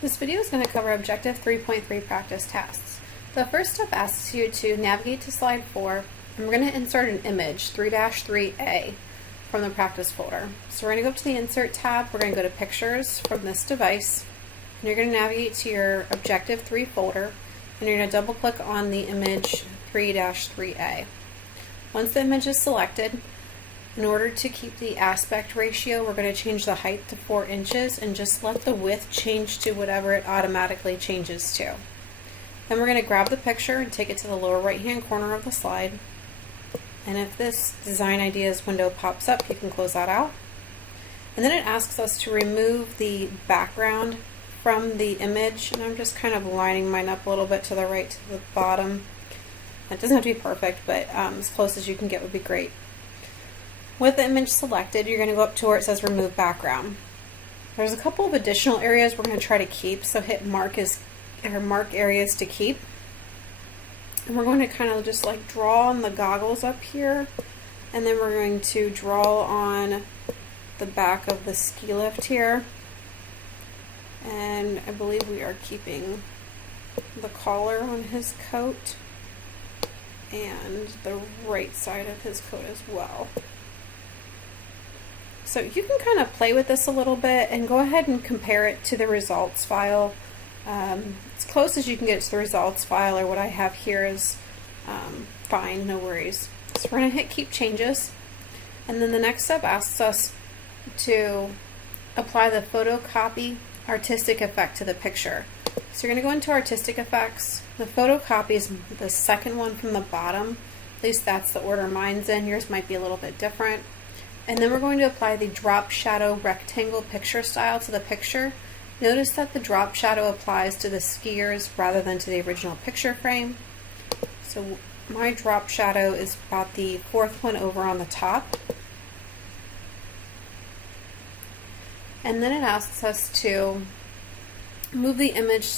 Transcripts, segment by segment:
This video is going to cover Objective 3.3 practice tasks. The first step asks you to navigate to slide 4, and we're going to insert an image, 3-3A, from the practice folder. So we're going to go up to the Insert tab, we're going to go to Pictures from this device, and you're going to navigate to your Objective 3 folder, and you're going to double click on the image 3-3A. Once the image is selected, in order to keep the aspect ratio, we're going to change the height to 4 inches and just let the width change to whatever it automatically changes to. Then we're going to grab the picture and take it to the lower right hand corner of the slide. And if this Design Ideas window pops up, you can close that out. And then it asks us to remove the background from the image, and I'm just kind of lining mine up a little bit to the right to the bottom. It doesn't have to be perfect, but as close as you can get would be great. With the image selected, you're going to go up to where it says Remove Background. There's a couple of additional areas we're going to try to keep, so hit Mark Areas to Keep. And we're going to kind of just like draw on the goggles up here, and then we're going to draw on the back of the ski lift here. And I believe we are keeping the collar on his coat and the right side of his coat as well. So you can kind of play with this a little bit and go ahead and compare it to the results file. As close as you can get to the results file, or what I have here is fine, no worries. So we're going to hit Keep Changes, and then the next step asks us to apply the Photocopy artistic effect to the picture. So you're going to go into Artistic Effects. The Photocopy is the second one from the bottom. At least that's the order mine's in. Yours might be a little bit different. And then we're going to apply the Drop Shadow Rectangle Picture Style to the picture. Notice that the drop shadow applies to the skiers rather than to the original picture frame. So my drop shadow is about the fourth one over on the top. And then it asks us to move the image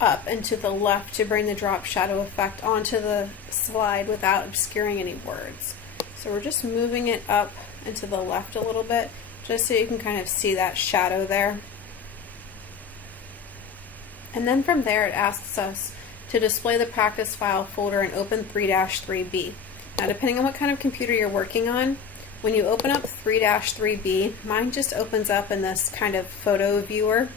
up and to the left to bring the drop shadow effect onto the slide without obscuring any words. So we're just moving it up and to the left a little bit, just so you can kind of see that shadow there. And then from there it asks us to display the practice file folder and open 3-3B. Now depending on what kind of computer you're working on, when you open up 3-3B, mine just opens up in this kind of photo viewer.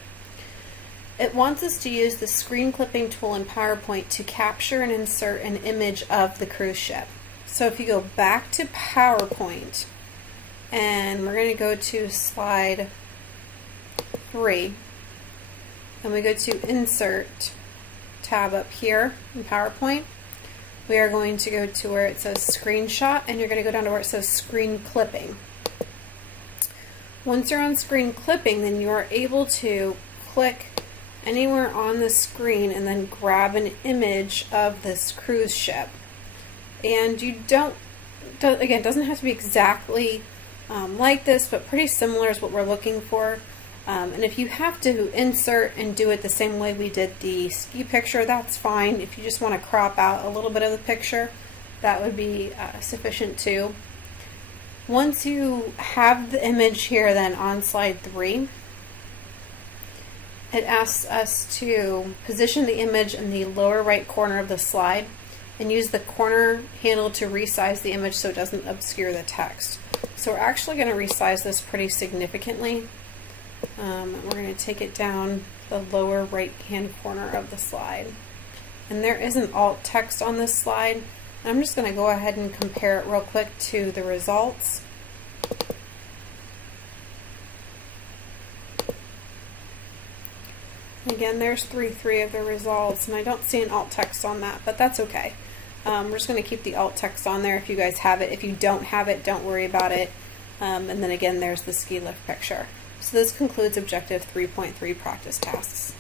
It wants us to use the screen clipping tool in PowerPoint to capture and insert an image of the cruise ship. So if you go back to PowerPoint, and we're going to go to slide 3, and we go to Insert tab up here in PowerPoint, we are going to go to where it says Screenshot, and you're going to go down to where it says Screen Clipping. Once you're on Screen Clipping, then you are able to click anywhere on the screen and then grab an image of this cruise ship. And you again, it doesn't have to be exactly like this, but pretty similar is what we're looking for. And if you have to insert and do it the same way we did the ski picture, that's fine. If you just want to crop out a little bit of the picture, that would be sufficient too. Once you have the image here then on slide 3, it asks us to position the image in the lower right corner of the slide and use the corner handle to resize the image so it doesn't obscure the text. So we're actually going to resize this pretty significantly. We're going to take it down the lower right hand corner of the slide. And there is an alt text on this slide. I'm just going to go ahead and compare it real quick to the results. Again, there's 3.3 of the results, and I don't see an alt text on that, but that's okay. We're just going to keep the alt text on there if you guys have it. If you don't have it, don't worry about it. And then again, there's the ski lift picture. So this concludes Objective 3.3 practice tasks.